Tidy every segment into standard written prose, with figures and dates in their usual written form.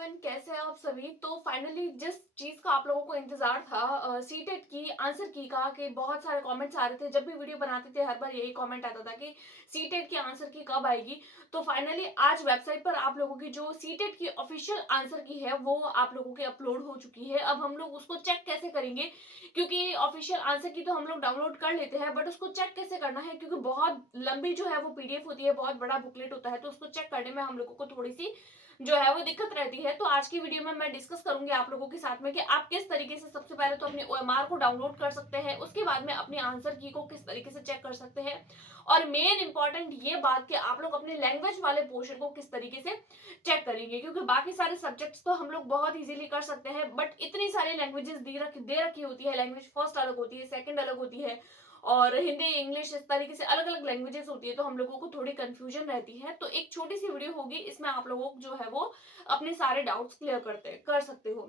Everyone, कैसे हैं आप सभी। तो फाइनली जिस चीज का आप लोगों को इंतजार था, सीटेट की आंसर की का कि बहुत सारे कमेंट्स आ रहे थे। जब भी वीडियो बनाते थे हर बार यही कमेंट आता था कि सीटेट की आंसर की कब आएगी। तो फाइनली आज वेबसाइट पर आप लोगों की जो सीटेट की ऑफिशियल आंसर की है वो आप लोगों की अपलोड हो चुकी है। अब हम लोग उसको चेक कैसे करेंगे, क्योंकि ऑफिशियल आंसर की तो हम लोग डाउनलोड कर लेते हैं, बट उसको चेक कैसे करना है, क्योंकि बहुत लंबी जो है वो पीडीएफ होती है, बहुत बड़ा बुकलेट होता है, तो उसको चेक करने में हम लोगों को थोड़ी सी जो है वो दिक्कत रहती है। तो आज की वीडियो में मैं डिस्कस करूंगी आप लोगों के साथ में कि आप किस तरीके से सबसे पहले तो अपने ओएमआर को डाउनलोड कर सकते हैं, उसके बाद में अपने आंसर की को किस तरीके से चेक कर सकते हैं, और मेन इंपॉर्टेंट ये बात कि आप लोग अपने लैंग्वेज वाले पोर्शन को किस तरीके से चेक करेंगे, क्योंकि बाकी सारे सब्जेक्ट्स तो हम लोग बहुत इजीली कर सकते हैं, बट इतनी सारी लैंग्वेजेस दे रखी होती है। लैंग्वेज फर्स्ट अलग होती है, सेकंड अलग होती है, और हिंदी इंग्लिश इस तरीके से अलग अलग लैंग्वेजेस होती है, तो हम लोगों को थोड़ी कंफ्यूजन रहती है। तो एक छोटी सी वीडियो होगी, इसमें आप लोगों को जो है वो अपने सारे डाउट्स क्लियर कर सकते हो।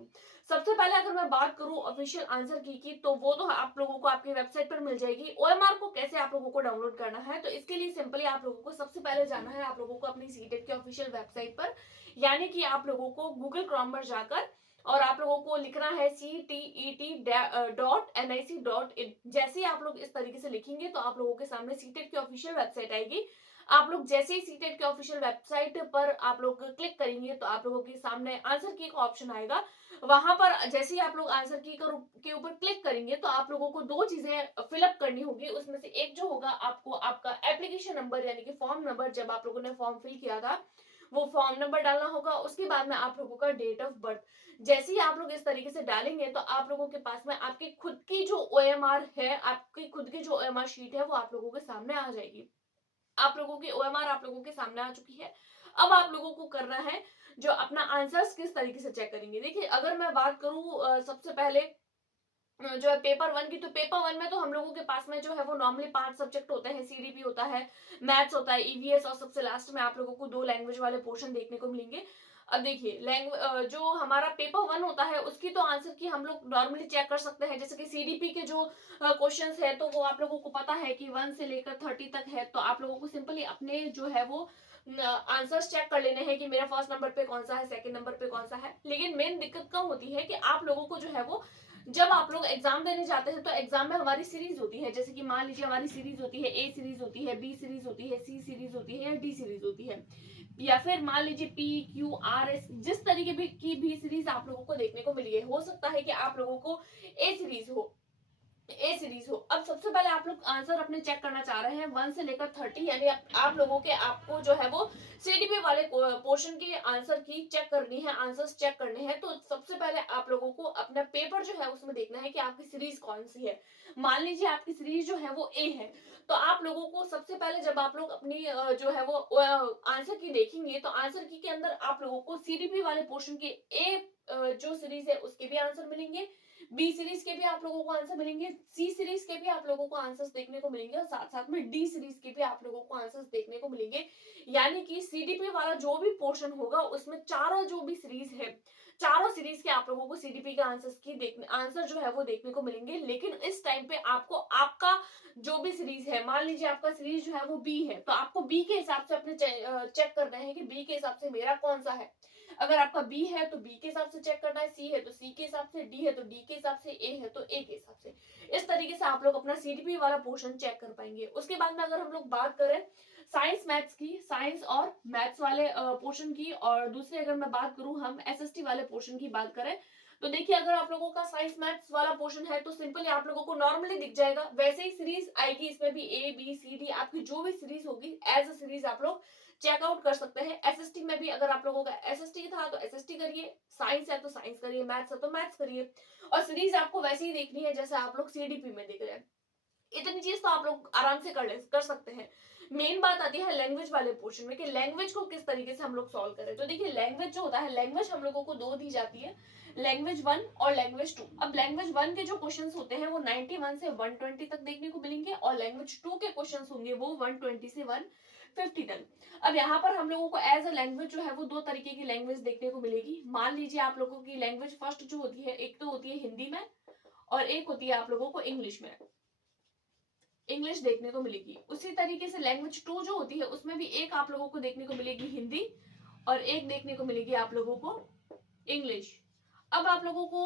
सबसे पहले अगर मैं बात करूं ऑफिशियल आंसर की तो वो तो आप लोगों को आपकी वेबसाइट पर मिल जाएगी। ओएमआर को कैसे आप लोगों को डाउनलोड करना है, तो इसके लिए सिंपली आप लोगों को सबसे पहले जाना है आप लोगों को अपनी सीटेट की ऑफिशियल वेबसाइट पर, यानी कि आप लोगों को गूगल क्रोम पर जाकर और आप लोगों को लिखना है CTET.NIC.in। जैसे ही आप लोग इस तरीके से लिखेंगे तो आप लोगों के सामने सीटेट की ऑफिशियल वेबसाइट आएगी। आप लोग जैसे ही सीटेट की ऑफिशियल वेबसाइट पर आप लोग क्लिक करेंगे तो आप लोगों के सामने आंसर की का ऑप्शन आएगा। वहां पर जैसे ही आप लोग आंसर की के ऊपर क्लिक करेंगे तो आप लोगों को दो चीजें फिलअप करनी होगी। उसमें से एक जो होगा, आपको आपका एप्लीकेशन नंबर यानी कि फॉर्म नंबर, जब आप लोगों ने फॉर्म फिल किया था वो फॉर्म नंबर डालना होगा। उसके बाद में आप लोगों का डेट ऑफ बर्थ। जैसे ही आप लोग इस तरीके से डालेंगे तो आप लोगों के पास में आपकी खुद की जो ओएमआर है, आपकी खुद की जो ओएमआर शीट है वो आप लोगों के सामने आ जाएगी। आप लोगों की ओएमआर आप लोगों के सामने आ चुकी है। अब आप लोगों को करना है जो अपना आंसर्स किस तरीके से चेक करेंगे। देखिए, अगर मैं बात करूं सबसे पहले जो है पेपर वन की, तो पेपर वन में तो हम लोगों के पास में जो है वो नॉर्मली 5 सब्जेक्ट होते हैं। सीडीपी होता है, मैथ्स होता है, ईवीएस, और सबसे लास्ट में आप लोगों को 2 लैंग्वेज वाले पोर्शन देखने को मिलेंगे। अब देखिए, जो हमारा पेपर वन होता है उसकी तो आंसर की हम लोग नॉर्मली चेक कर सकते हैं। जैसे कि सीडीपी के जो क्वेश्चंस है तो वो आप लोगों को पता है कि 1 से लेकर 30 तक है, तो आप लोगों को सिंपली अपने जो है वो आंसर्स चेक कर लेने हैं कि मेरा फर्स्ट नंबर पे कौन सा है, सेकंड नंबर पे कौन सा है। लेकिन मेन दिक्कत कब होती है कि आप लोगों को जो है वो जब आप लोग एग्जाम देने जाते हैं तो एग्जाम में हमारी सीरीज होती है। जैसे कि मान लीजिए हमारी सीरीज होती है, ए सीरीज होती है, बी सीरीज होती है, सी सीरीज होती है, या डी सीरीज होती है, या फिर मान लीजिए पी क्यू आर एस, जिस तरीके की भी सीरीज आप लोगों को देखने को मिली है। हो सकता है कि आप लोगों को ए सीरीज हो। अब सबसे पहले आप लोग आंसर अपने चेक करना चाह रहे हैं 1 से लेकर 30, यानी आप लोगों के आपको जो है वो सीडीपी वाले पोर्शन की आंसर की चेक करनी है, आंसर्स चेक करने हैं। तो सबसे पहले आप लोगों को अपना पेपर जो है उसमें देखना है कि आपकी सीरीज कौन सी है। मान लीजिए आपकी सीरीज जो है वो ए है, तो आप लोगों को सबसे पहले जब आप लोग अपनी जो है वो आंसर की देखेंगे तो आंसर की के अंदर आप लोगों को सीडीपी वाले पोर्शन के ए जो सीरीज है उसके भी आंसर मिलेंगे, बी सीरीज के भी आप लोगों को आंसर मिलेंगे, सी सीरीज के भी आप लोगों को आंसर्स देखने को मिलेंगे, और साथ साथ में डी सीरीज के भी आप लोगों को आंसर्स देखने को मिलेंगे। यानी कि सीडीपी वाला जो भी पोर्शन होगा उसमें चारों जो भी सीरीज है, चारों सीरीज के आप लोगों को सीडीपी का आंसर जो है वो देखने को मिलेंगे। लेकिन इस टाइम पे आपको आपका जो भी सीरीज है, मान लीजिए आपका सीरीज जो है वो बी है, तो आपको बी के हिसाब से अपने चेक करना है कि बी के हिसाब से मेरा कौन सा है। अगर आपका बी है तो बी के हिसाब से चेक करना है, सी है तो सी के हिसाब से, डी है तो डी के हिसाब से, ए है तो ए के हिसाब से। इस तरीके से आप लोग अपना सीडीपी वाला पोर्शन चेक कर पाएंगे। उसके बाद में अगर हम लोग बात करें साइंस मैथ्स की, साइंस और मैथ्स वाले पोर्शन की, और दूसरे अगर मैं बात करूं हम एसएसटी वाले पोर्शन की बात करें, तो देखिए अगर आप लोगों का साइंस मैथ्स वाला पोर्शन है तो सिंपली आप लोगों को नॉर्मली दिख जाएगा, वैसे ही सीरीज आएगी। इसमें भी ए बी सी डी आपकी जो भी सीरीज होगी एज अ सीरीज आप लोग चेकआउट कर सकते हैं। एसएसटी में भी अगर आप लोगों का एसएसटी था तो एसएसटी करिए, साइंस है तो साइंस करिए, मैथ्स है तो मैथ्स करिए, और सीरीज आपको वैसे ही देखनी है जैसे आप लोग सीडीपी में देख रहे हैं। इतनी चीज तो आप लोग आराम से कर सकते हैं। मेन बात आती है लैंग्वेज वाले पोर्शन में कि लैंग्वेज को किस तरीके से हम लोग सॉल्व करें। तो देखिए, लैंग्वेज जो होता है, लैंग्वेज हम लोगों को दो दी जाती है, लैंग्वेज वन और लैंग्वेज टू। अब लैंग्वेज वन के जो क्वेश्चंस होते हैं वो 91 से 120 तक देखने को मिलेंगे, और लैंग्वेज टू के क्वेश्चंस होंगे वो 120 से 150 तक। अब यहाँ पर हम लोगों को एज अ लैंग्वेज जो है वो दो तरीके की लैंग्वेज देखने को मिलेगी। मान लीजिए आप लोगों की लैंग्वेज फर्स्ट जो होती है, एक तो होती है हिंदी में, और एक होती है आप लोगों को इंग्लिश में, इंग्लिश देखने को मिलेगी। उसी तरीके से लैंग्वेज टू जो होती है उसमें भी एक आप लोगों को देखने को मिलेगी हिंदी, और एक देखने को मिलेगी आप लोगों को इंग्लिश। अब आप लोगों को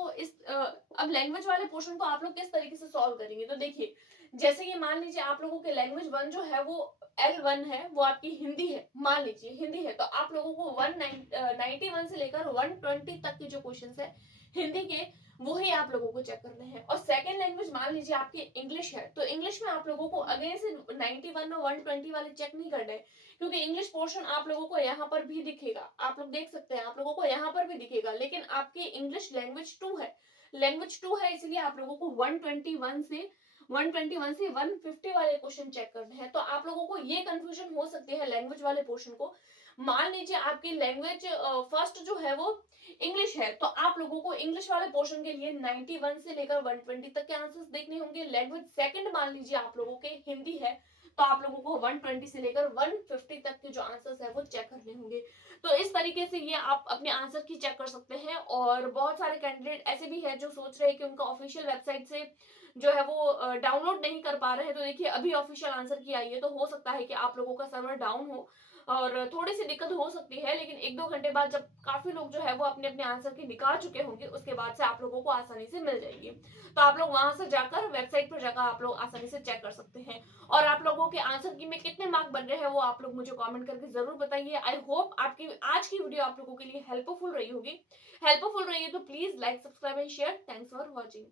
अब लैंग्वेज वाले पोर्शन को आप लोग किस तरीके से सॉल्व करेंगे? तो देखिए, जैसे कि मान लीजिए आप लोगों के लैंग्वेज 1 जो है वो L1 है, वो आपकी हिंदी है, मान लीजिए हिंदी है, तो आप लोगों को 91 से लेकर 120 तक के जो क्वेश्चंस है हिंदी के, वो ही आप लोगों को चेक करने हैं। और सेकंड लैंग्वेज मान लीजिए आपकी इंग्लिश है, तो इंग्लिश में आप लोगों को अगेन से 91 और 120 वाले चेक नहीं करने हैं, क्योंकि इंग्लिश पोर्शन आप लोगों को यहाँ पर भी दिखेगा, आप लोग देख सकते हैं, आप लोगों को यहाँ पर भी दिखेगा, लेकिन आपकी इंग्लिश लैंग्वेज 2 है, लैंग्वेज 2 है, इसलिए आप लोगों को 121 से 150 वाले क्वेश्चन चेक करने हैं। तो आप लोगों को ये कंफ्यूजन हो सकती है लैंग्वेज वाले पोर्शन को। मान लीजिए आपकी लैंग्वेज फर्स्ट जो है वो इंग्लिश है, तो आप लोगों को इंग्लिश वाले पोर्शन के लिए 91 से लेकर 120 तक के आंसर्स देखने होंगे। लैंग्वेज सेकंड मान लीजिए आप लोगों के हिंदी है, तो आप लोगों को 120 से लेकर 150 तक के जो आंसर्स है वो चेक करने होंगे। तो इस तरीके से ये आप अपने आंसर की चेक कर सकते हैं। और बहुत सारे कैंडिडेट ऐसे भी हैं जो सोच रहे हैं कि उनका ऑफिशियल वेबसाइट से जो है वो डाउनलोड नहीं कर पा रहे हैं। तो देखिए, अभी ऑफिशियल आंसर की आई है, तो हो सकता है कि आप लोगों का सर्वर डाउन हो और थोड़ी सी दिक्कत हो सकती है, लेकिन 1-2 घंटे बाद जब काफी लोग जो है वो अपने अपने आंसर की निकाल चुके होंगे, उसके बाद से आप लोगों को आसानी से मिल जाएगी। तो आप लोग वहां से जाकर वेबसाइट पर जाकर आप लोग आसानी से चेक कर सकते हैं। और आप लोगों के आंसर की में कितने मार्क बन रहे हैं वो आप लोग मुझे कमेंट करके जरूर बताइए। आई होप आपकी आज की वीडियो आप लोगों के लिए हेल्पफुल रही होगी। हेल्पफुल रही है तो please like, subscribe and share. Thanks for watching.